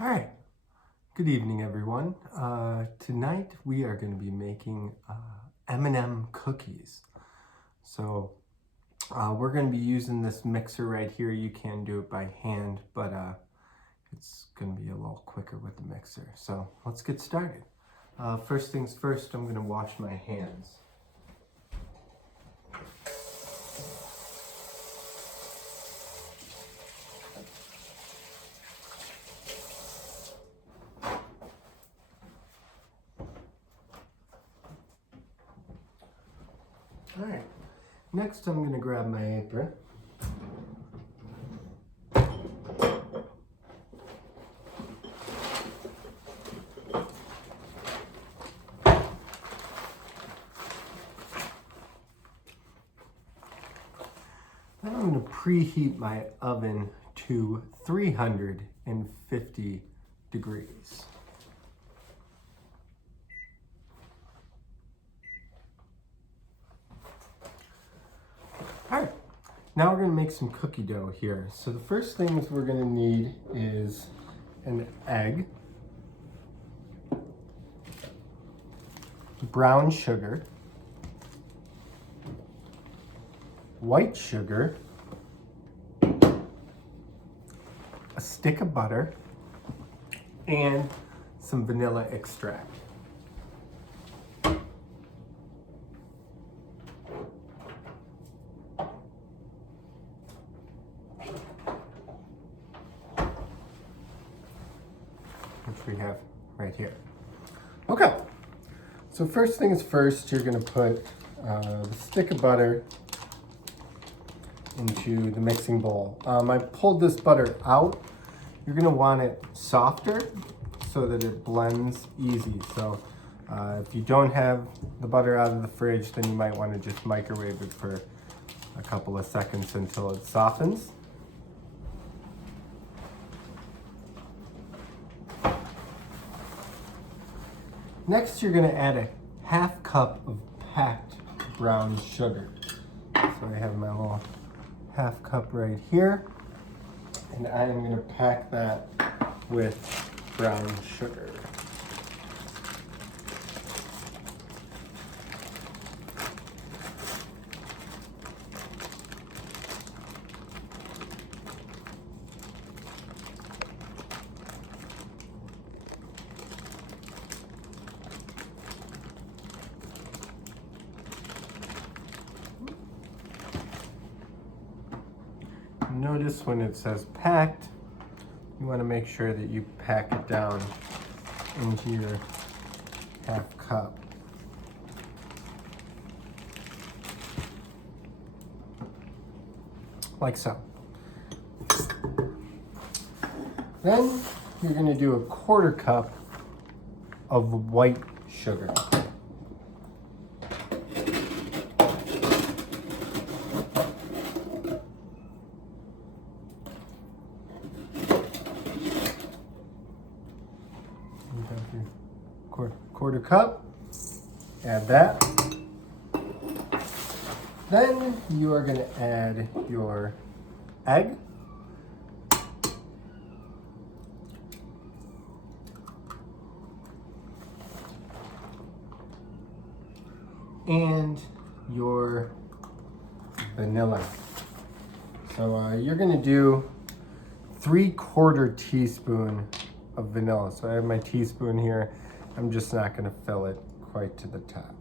All right, good evening everyone. Tonight we are going to be making M&M cookies. So we're going to be using this mixer right here. You can do it by hand, but it's going to be a little quicker with the mixer. So let's get started. First things first, I'm going to wash my hands. All right, next I'm going to grab my apron. Then I'm going to preheat my oven to 350 degrees. All right, now we're going to make some cookie dough here. So the first things we're going to need is an egg, brown sugar, white sugar, a stick of butter, and some vanilla extract. Which we have right here. Okay, so first things first, you're going to put the stick of butter into the mixing bowl. I pulled this butter out. You're going to want it softer so that it blends easy. So if you don't have the butter out of the fridge, then you might want to just microwave it for a couple of seconds until it softens. Next, you're going to add a half cup of packed brown sugar. So I have my little half cup right here, and I am going to pack that with brown sugar. Notice when it says packed, you want to make sure that you pack it down into your half cup. Like so. Then you're going to do a quarter cup of white sugar. Quarter cup, add that. Then you are going to add your egg, and your vanilla. So you're going to do 3/4 teaspoon of vanilla. So I have my teaspoon here. I'm just not going to fill it quite to the top.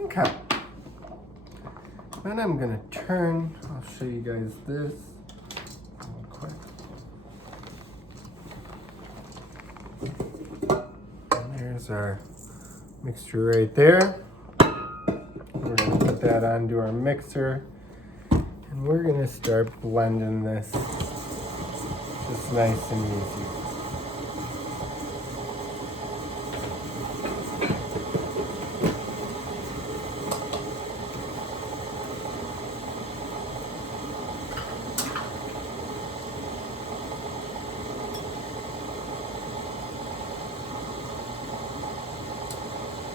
Okay. Then I'm going to turn, I'll show you guys this real quick. And there's our mixture right there. We're going to put that onto our mixer, and we're going to start blending this just nice and easy.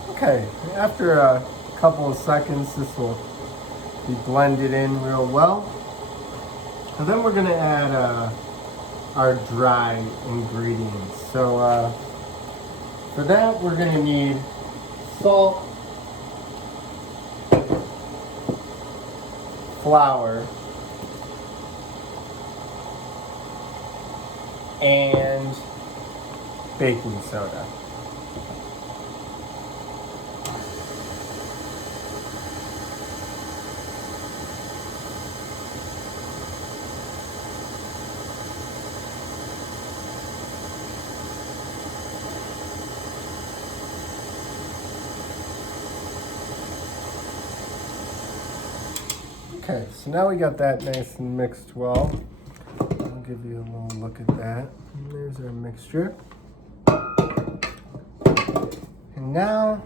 Okay, after a couple of seconds, this will be blended in real well. And then we're going to add our dry ingredients. So for that, we're going to need salt, flour, and baking soda. Okay, so now we got that nice and mixed well. I'll give you a little look at that. And there's our mixture. And now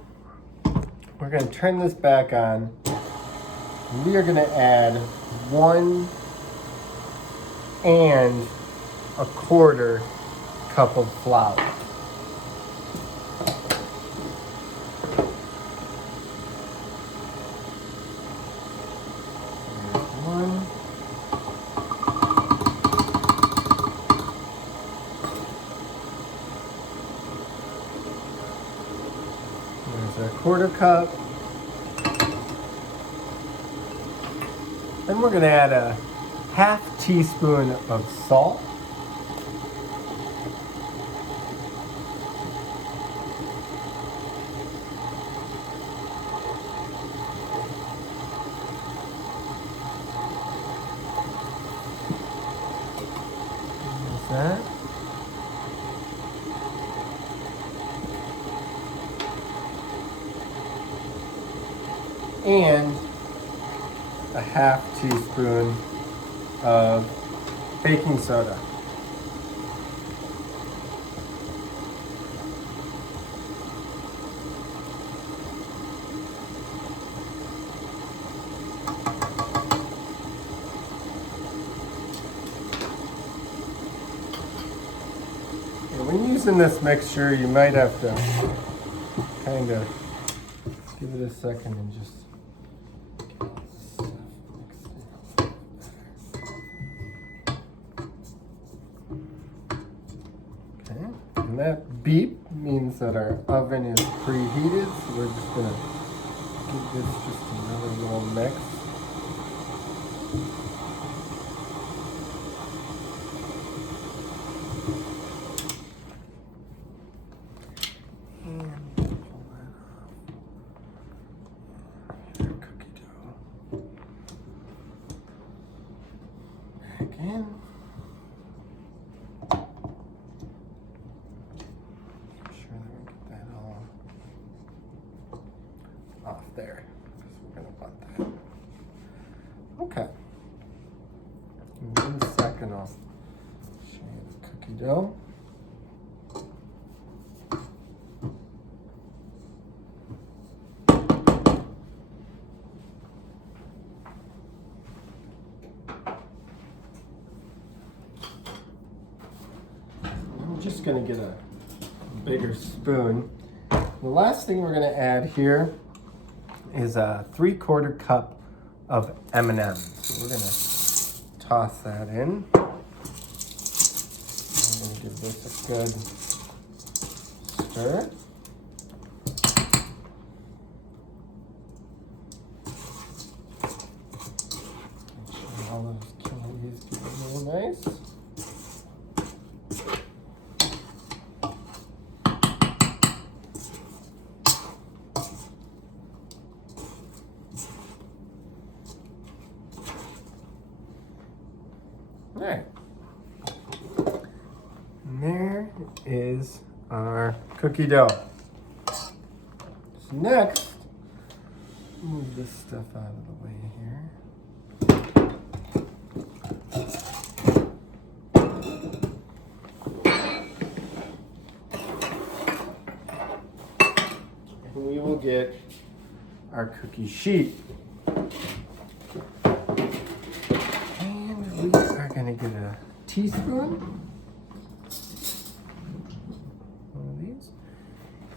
we're going to turn this back on. And we are going to add 1 1/4 cup of flour. There's our 1/4 cup. Then we're going to add a 1/2 teaspoon of salt. There's that. And a 1/2 teaspoon of baking soda. And when using this mixture, you might have to kind of give it a second and just and that beep means that our oven is preheated, so we're just going to give this just another little mix. And pull that off. Here's our cookie dough. Back in. Off there, because we're going to want that. Okay. In 1 second, I'll show you the cookie dough. I'm just going to get a bigger spoon. The last thing we're going to add here is a 3/4 cup of M&Ms. So we're going to toss that in. I'm going to give this a good stir. Make sure all those candies get real nice. All right, and there is our cookie dough. So next, move this stuff out of the way here. And we will get our cookie sheet. We are going to get a teaspoon, one of these,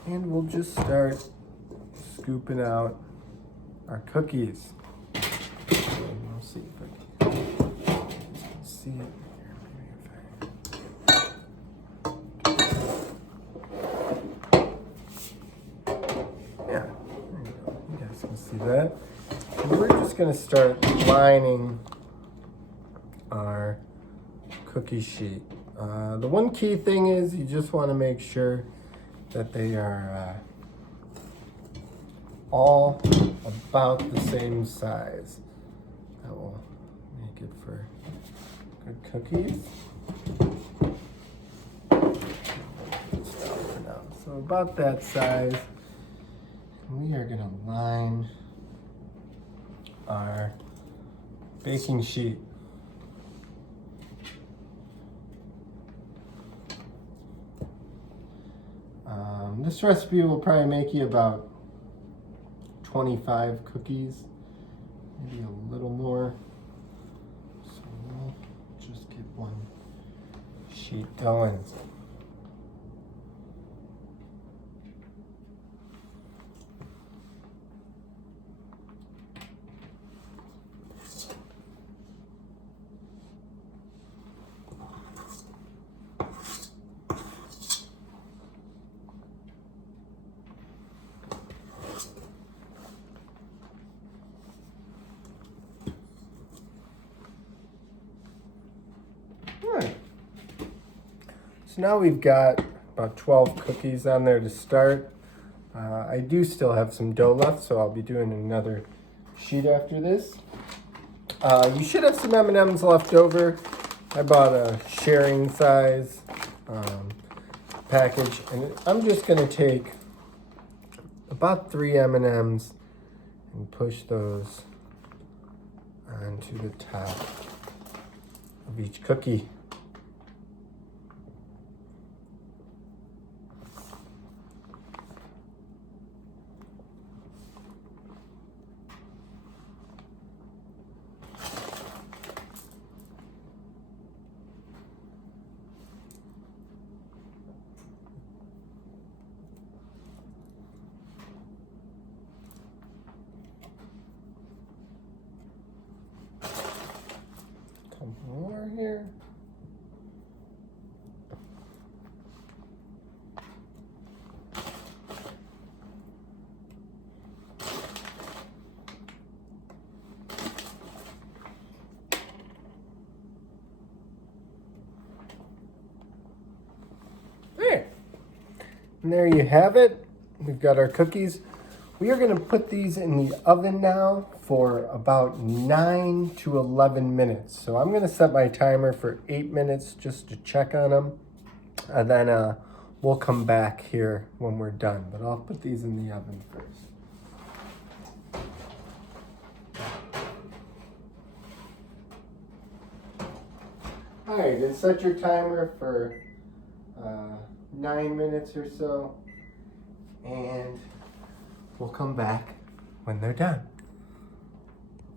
and we'll just start scooping out our cookies. And we'll see if I can that. And we're just gonna start lining our cookie sheet. The one key thing is you just want to make sure that they are all about the same size. That will make it for good cookies. For now. So about that size. We are going to line our baking sheet. This recipe will probably make you about 25 cookies, maybe a little more. So we'll just get one sheet going. So now we've got about 12 cookies on there to start. I do still have some dough left, so I'll be doing another sheet after this. You should have some M&Ms left over. I bought a sharing size package, and I'm just gonna take about 3 M&Ms and push those onto the top of each cookie. More here. There. And there you have it. We've got our cookies. We are going to put these in the oven now for about 9 to 11 minutes. So I'm going to set my timer for 8 minutes just to check on them. And then we'll come back here when we're done. But I'll put these in the oven first. All right, and set your timer for 9 minutes or so. And we'll come back when they're done.